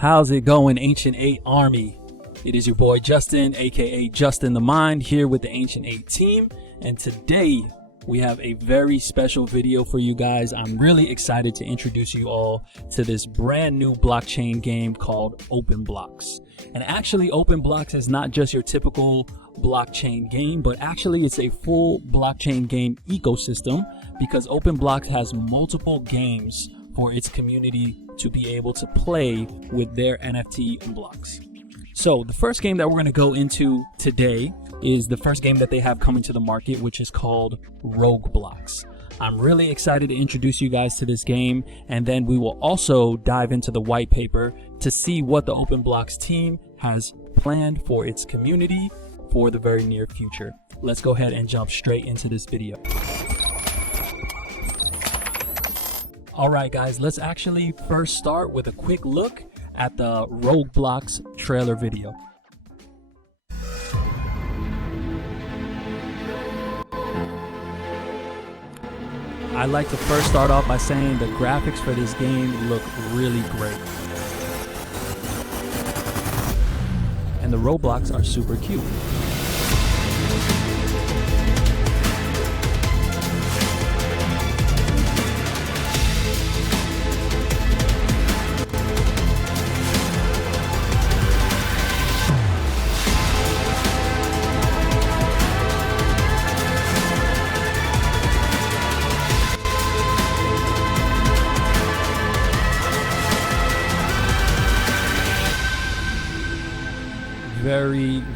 How's it going, Ancient8 Army? It is your boy Justin, aka Justin the Mind, here with the Ancient8 team, and today we have a very special video for you guys. I'm really excited to introduce you all to this brand new blockchain game called OpenBlox. And actually, OpenBlox is not just your typical blockchain game, but actually it's a full blockchain game ecosystem, because OpenBlox has multiple games for its community to be able to play with their NFT blocks. So the first game that we're going to go into today is the first game that they have coming to the market, which is called ROGUEBLOX. I'm really excited to introduce you guys to this game, and then we will also dive into the white paper to see what the OpenBlox team has planned for its community for the very near future. Let's go ahead and jump straight into this video. Alright guys, let's actually first start with a quick look at the ROGUEBLOX trailer video. I'd like to first start off by saying the graphics for this game look really great. And the Roblox are super cute.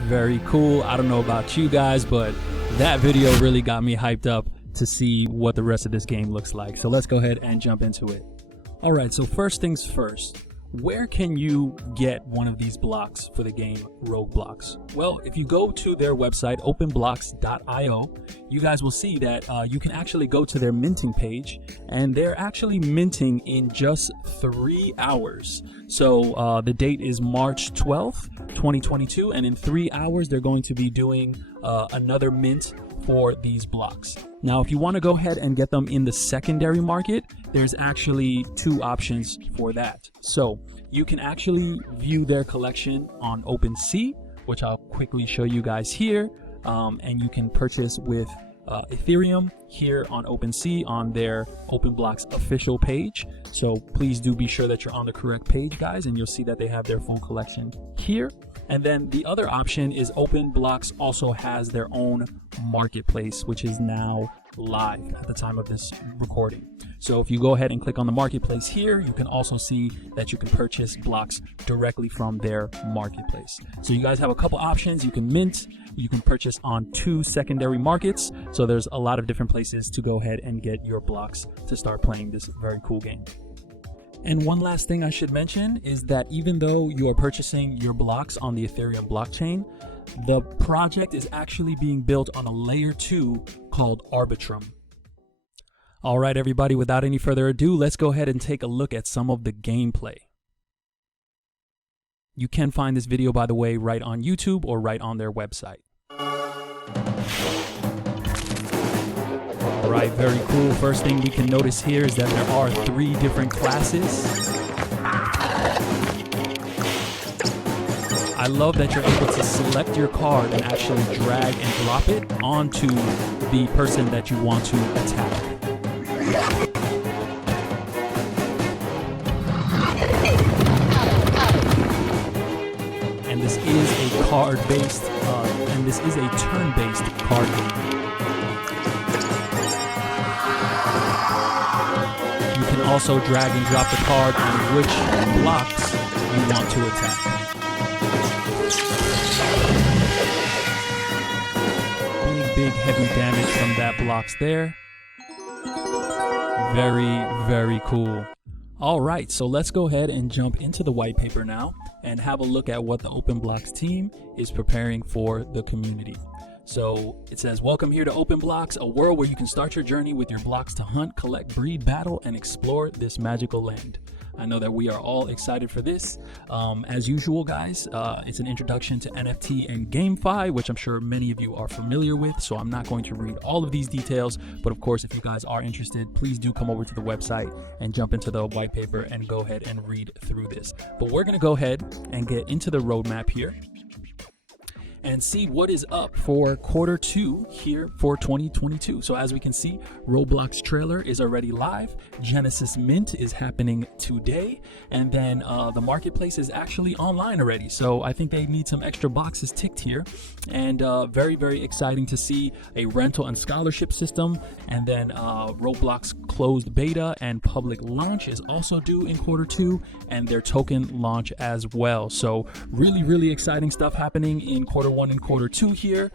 Very cool. I don't know about you guys, but that video really got me hyped up to see what the rest of this game looks like. So let's go ahead and jump into it. All right, so first things first, where can you get one of these blocks for the game ROGUEBLOX? Well, if you go to their website, openblox.io, you guys will see that you can actually go to their minting page, and they're actually minting in just 3 hours. So the date is March 12th, 2022, and in 3 hours they're going to be doing another mint for these blocks. Now, if you want to go ahead and get them in the secondary market, there's actually 2 options for that. So you can actually view their collection on OpenSea, which I'll quickly show you guys here, and you can purchase with Ethereum here on OpenSea on their OpenBlox official page. So please do be sure that you're on the correct page, guys, and you'll see that they have their full collection here. And then the other option is OpenBlox also has their own marketplace, which is now live at the time of this recording. So if you go ahead and click on the marketplace here, you can also see that you can purchase blocks directly from their marketplace. So you guys have a couple options. You can mint, you can purchase on 2 secondary markets. So there's a lot of different places to go ahead and get your blocks to start playing this very cool game. And one last thing I should mention is that even though you are purchasing your blocks on the Ethereum blockchain, the project is actually being built on a layer 2 called Arbitrum. All right, everybody, without any further ado, let's go ahead and take a look at some of the gameplay. You can find this video, by the way, right on YouTube or right on their website. All right, very cool. First thing we can notice here is that there are 3 different classes. I love that you're able to select your card and actually drag and drop it onto the person that you want to attack. And this is a card-based, and this is a turn-based card game. You can also drag and drop the card on which blocks you want to attack. Big heavy damage from that blocks there. Very cool. All right, so let's go ahead and jump into the white paper now and have a look at what the OpenBlox team is preparing for the community. So it says, welcome here to OpenBlox, a world where you can start your journey with your blocks to hunt, collect, breed, battle, and explore this magical land. I know that we are all excited for this. As usual, guys, it's an introduction to NFT and GameFi, which I'm sure many of you are familiar with, so I'm not going to read all of these details, but of course, if you guys are interested, please do come over to the website and jump into the white paper and go ahead and read through this. But we're going to go ahead and get into the roadmap here and see what is up for Q2 here for 2022. So as we can see, Roblox trailer is already live. Genesis Mint is happening today. And then the marketplace is actually online already. So I think they need some extra boxes ticked here. And very, very exciting to see a rental and scholarship system. And then Roblox closed beta and public launch is also due in Q2, and their token launch as well. So really, really exciting stuff happening in Q1 and Q2 here.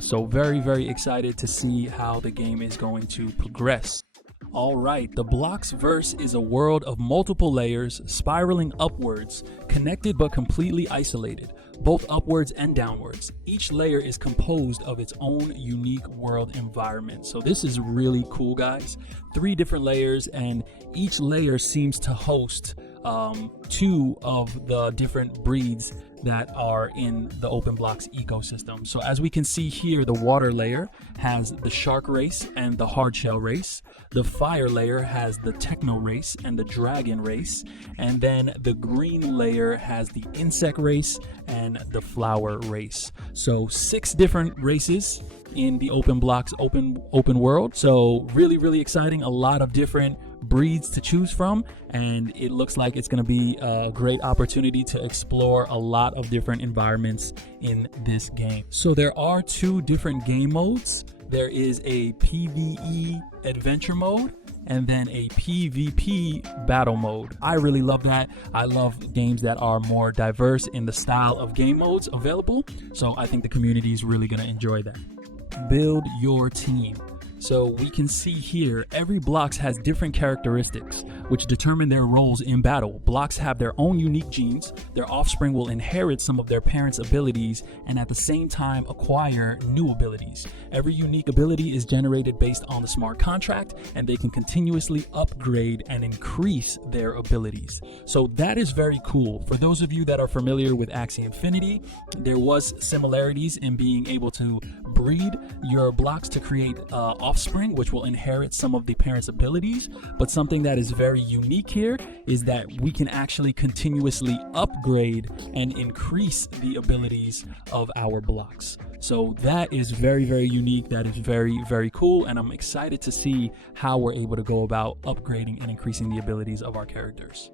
So very, very excited to see how the game is going to progress. All right, the Blox verse is a world of multiple layers spiraling upwards, connected but completely isolated, both upwards and downwards. Each layer is composed of its own unique world environment. So this is really cool, guys. 3 different layers, and each layer seems to host 2 of the different breeds that are in the OpenBlox ecosystem. So as we can see here, the water layer has the shark race and the hardshell race. The fire layer has the techno race and the dragon race. And then the green layer has the insect race and the flower race. So 6 different races in the OpenBlox open world. So really, really exciting. A lot of different breeds to choose from, and it looks like it's going to be a great opportunity to explore a lot of different environments in this game. So there are 2 different game modes. There is a PvE adventure mode and then a PvP battle mode. I really love that. I love games that are more diverse in the style of game modes available, so I think the community is really going to enjoy that. Build your team. So we can see here, every Blox has different characteristics which determine their roles in battle. Blox have their own unique genes. Their offspring will inherit some of their parents' abilities and at the same time acquire new abilities. Every unique ability is generated based on the smart contract, and they can continuously upgrade and increase their abilities. So that is very cool. For those of you that are familiar with Ancient8, there was similarities in being able to breed your Blox to create offspring, which will inherit some of the parents' abilities. But something that is very unique here is that we can actually continuously upgrade and increase the abilities of our Blox. So that is very, very unique. That is very, very cool. And I'm excited to see how we're able to go about upgrading and increasing the abilities of our characters.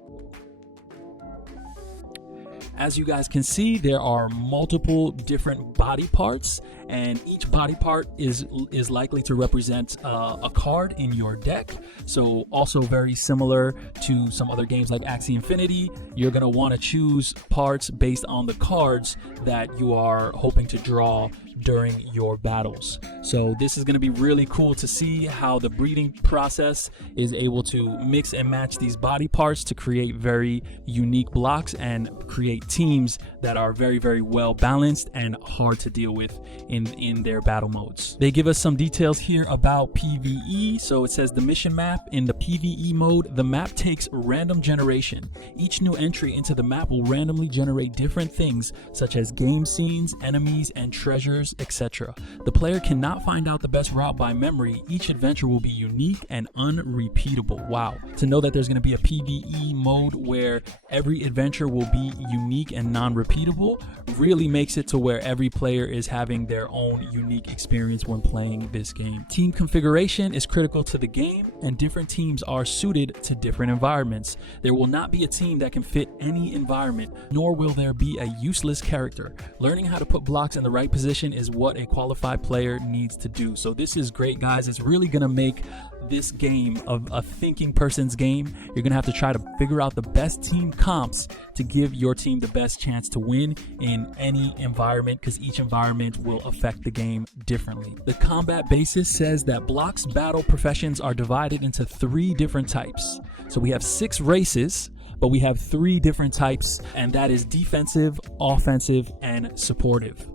As you guys can see, there are multiple different body parts, and each body part is likely to represent a card in your deck. So also very similar to some other games like Ancient8, you're going to want to choose parts based on the cards that you are hoping to draw during your battles. So this is going to be really cool to see how the breeding process is able to mix and match these body parts to create very unique Blox and create teams that are very, very well balanced and hard to deal with in their battle modes. They give us some details here about PvE. So it says the mission map in the PvE mode, the map takes random generation. Each new entry into the map will randomly generate different things such as game scenes, enemies, and treasures, etc. The player cannot find out the best route by memory. Each adventure will be unique and unrepeatable. Wow. To know that there's going to be a PvE mode where every adventure will be unique and non-repeatable really makes it to where every player is having their own unique experience when playing this game. Team configuration is critical to the game, and different teams are suited to different environments. There will not be a team that can fit any environment, nor will there be a useless character. Learning how to put Blox in the right position is what a qualified player needs to do. So this is great, guys. It's really going to make this game of a thinking person's game. You're going to have to try to figure out the best team comps to give your team the best chance to win in any environment, because each environment will affect the game differently. The combat basis says that Blox battle professions are divided into 3 different types. So we have 6 races, but we have 3 different types, and that is defensive, offensive, and supportive.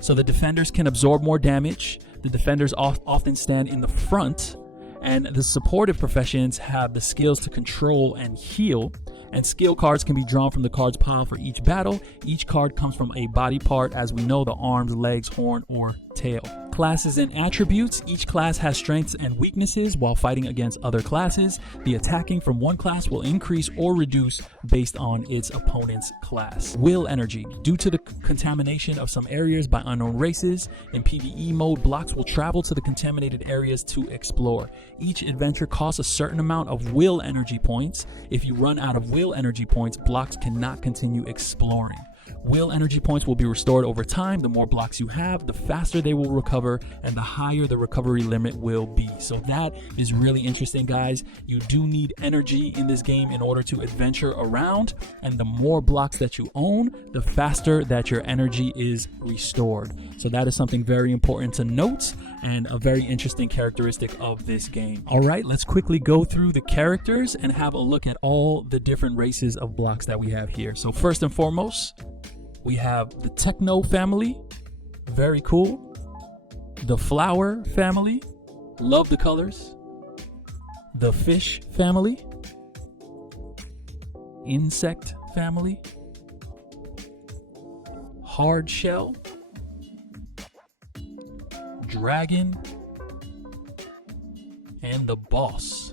So the defenders can absorb more damage. The defenders often stand in the front, And the supportive professions have the skills to control and heal. And skill cards can be drawn from the cards pile for each battle. Each card comes from a body part, as we know, the arms, legs, horn, or tail. Classes and attributes. Each class has strengths and weaknesses while fighting against other classes. The attacking from one class will increase or reduce based on its opponent's class. Will energy. Due to the contamination of some areas by unknown races, in PvE mode, Blox will travel to the contaminated areas to explore. Each adventure costs a certain amount of will energy points. If you run out of will energy points, Blox cannot continue exploring. Will energy points will be restored over time. The more blocks you have, the faster they will recover, and the higher the recovery limit will be. So that is really interesting, guys. You do need energy in this game in order to adventure around, and the more blocks that you own, the faster that your energy is restored. So that is something very important to note and a very interesting characteristic of this game. All right, let's quickly go through the characters and have a look at all the different races of Blox that we have here. So first and foremost, we have the Techno family, very cool. The Flower family, love the colors. The Fish family, Insect family, Hard Shell, Dragon, and the Boss.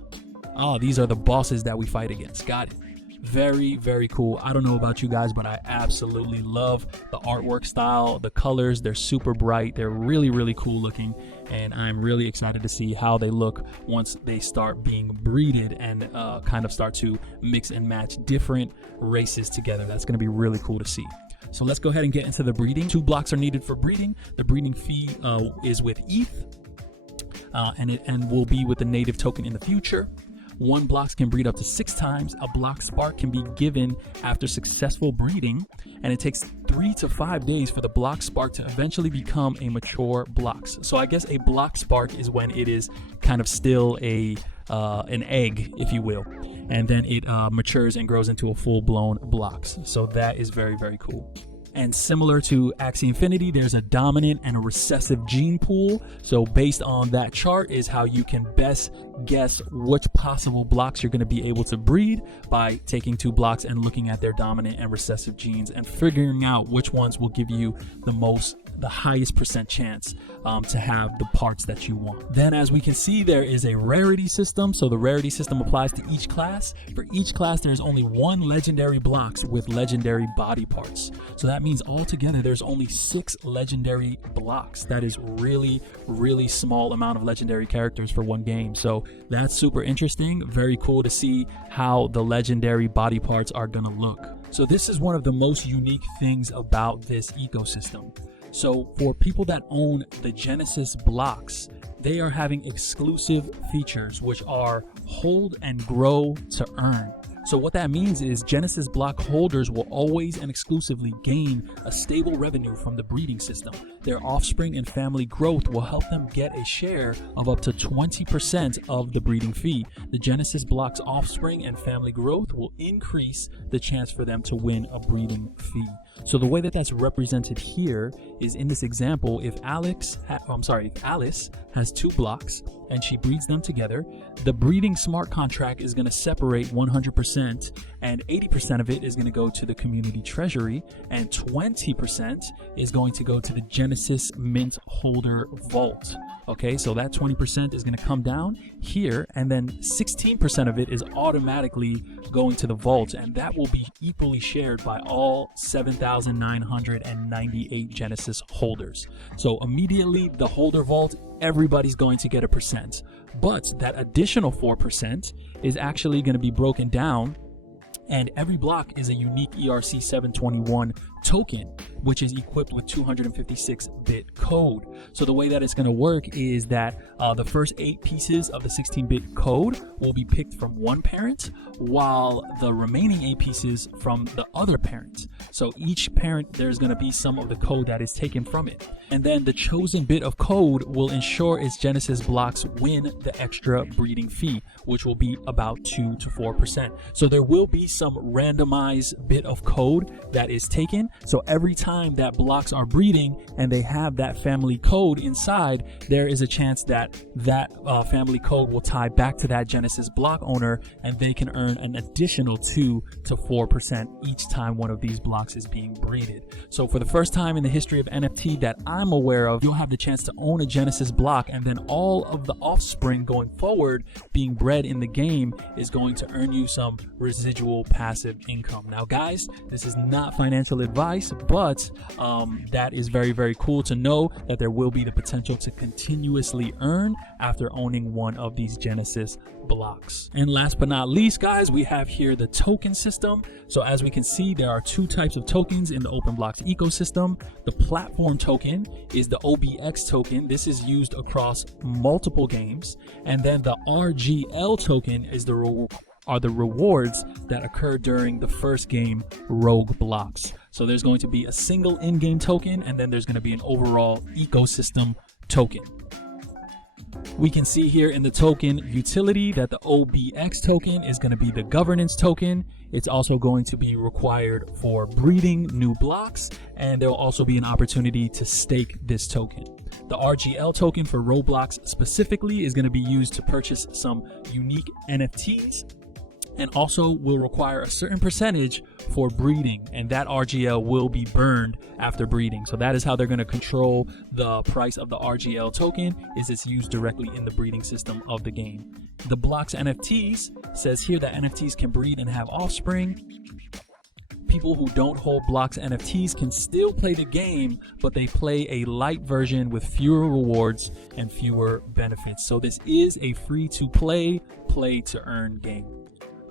Oh, these are the bosses that we fight against. Got it. Very, very cool. I don't know about you guys, but I absolutely love the artwork style, the colors. They're super bright. They're really, really cool looking, and I'm really excited to see how they look once they start being breeded and kind of start to mix and match different races together. That's going to be really cool to see. So let's go ahead and get into the breeding. 2 blocks are needed for breeding. The breeding fee is with ETH, and will be with the native token in the future. 1 Blox can breed up to 6 times. A Blox spark can be given after successful breeding, and it takes 3 to 5 days for the Blox spark to eventually become a mature Blox. So I guess a Blox spark is when it is kind of still an egg, if you will, and then it matures and grows into a full-blown Blox. So that is very, very cool. And similar to Axie Infinity, there's a dominant and a recessive gene pool. So based on that chart is how you can best guess which possible Blox you're going to be able to breed by taking 2 blocks and looking at their dominant and recessive genes and figuring out which ones will give you the highest % chance to have the parts that you want. Then, as we can see, there is a rarity system. So the rarity system applies to each class. For each class, there's only 1 legendary Blox with legendary body parts. So that means altogether there's only 6 legendary Blox. That is really, really small amount of legendary characters for one game. So that's super interesting. Very cool to see how the legendary body parts are gonna look. So this is one of the most unique things about this ecosystem. So for people that own the Genesis Blox, they are having exclusive features, which are hold and grow to earn. So what that means is Genesis block holders will always and exclusively gain a stable revenue from the breeding system. Their offspring and family growth will help them get a share of up to 20% of the breeding fee. The Genesis block's offspring and family growth will increase the chance for them to win a breeding fee. So the way that that's represented here is in this example, if Alice has 2 blocks and she breeds them together, the breeding smart contract is going to separate 100%, and 80% of it is going to go to the community treasury, and 20% is going to go to the Genesis mint holder vault. Okay, so that 20% is going to come down here, and then 16% of it is automatically going to the vault, and that will be equally shared by all 7,998 Genesis holders. So immediately the holder vault, everybody's going to get a percent, but that additional 4% is actually going to be broken down, and every block is a unique ERC 721 token, which is equipped with 256-bit code. So the way that it's going to work is that the first 8 pieces of the 16-bit code will be picked from one parent, while the remaining 8 pieces from the other parent. So each parent, there's going to be some of the code that is taken from it. And then the chosen bit of code will ensure its Genesis blocks win the extra breeding fee, which will be about 2 to 4%. So there will be some randomized bit of code that is taken, So every time that blocks are breeding and they have that family code inside, there is a chance that family code will tie back to that Genesis block owner, and they can earn an additional 2 to 4% each time one of these blocks is being breeded. So for the first time in the history of NFT that I'm aware of, you'll have the chance to own a Genesis block, and then all of the offspring going forward being bred in the game is going to earn you some residual passive income. Now guys, this is not financial advice, but that is very, very cool to know that there will be the potential to continuously earn after owning one of these Genesis blocks. And last but not least, guys, we have here the token system. So as we can see, there are 2 types of tokens in the OpenBlox ecosystem. The platform token is the OBX token. This is used across multiple games. And then the RGL token is the rewards that occur during the first game, RougueBlox. So there's going to be a single in-game token, and then there's going to be an overall ecosystem token. We can see here in the token utility that the OBX token is going to be the governance token. It's also going to be required for breeding new blocks, and there will also be an opportunity to stake this token. The RGL token for RougueBlox specifically is going to be used to purchase some unique NFTs, and also will require a certain percentage for breeding, and that RGL will be burned after breeding. So that is how they're going to control the price of the RGL token, is it's used directly in the breeding system of the game. The Blox NFTs says here that NFTs can breed and have offspring. People who don't hold Blox NFTs can still play the game, but they play a light version with fewer rewards and fewer benefits. So this is a free to play to earn game.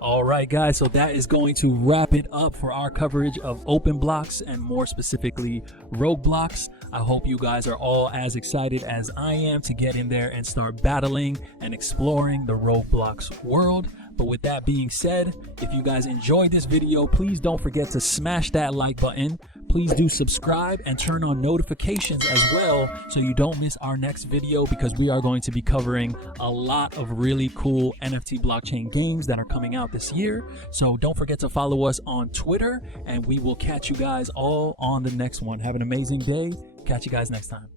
All right, guys, so that is going to wrap it up for our coverage of OpenBlox, and more specifically RougueBlox. I hope you guys are all as excited as I am to get in there and start battling and exploring the RougueBlox world. But with that being said, if you guys enjoyed this video, please don't forget to smash that like button. Please do subscribe and turn on notifications as well so you don't miss our next video, because we are going to be covering a lot of really cool NFT blockchain games that are coming out this year. So don't forget to follow us on Twitter, and we will catch you guys all on the next one. Have an amazing day. Catch you guys next time.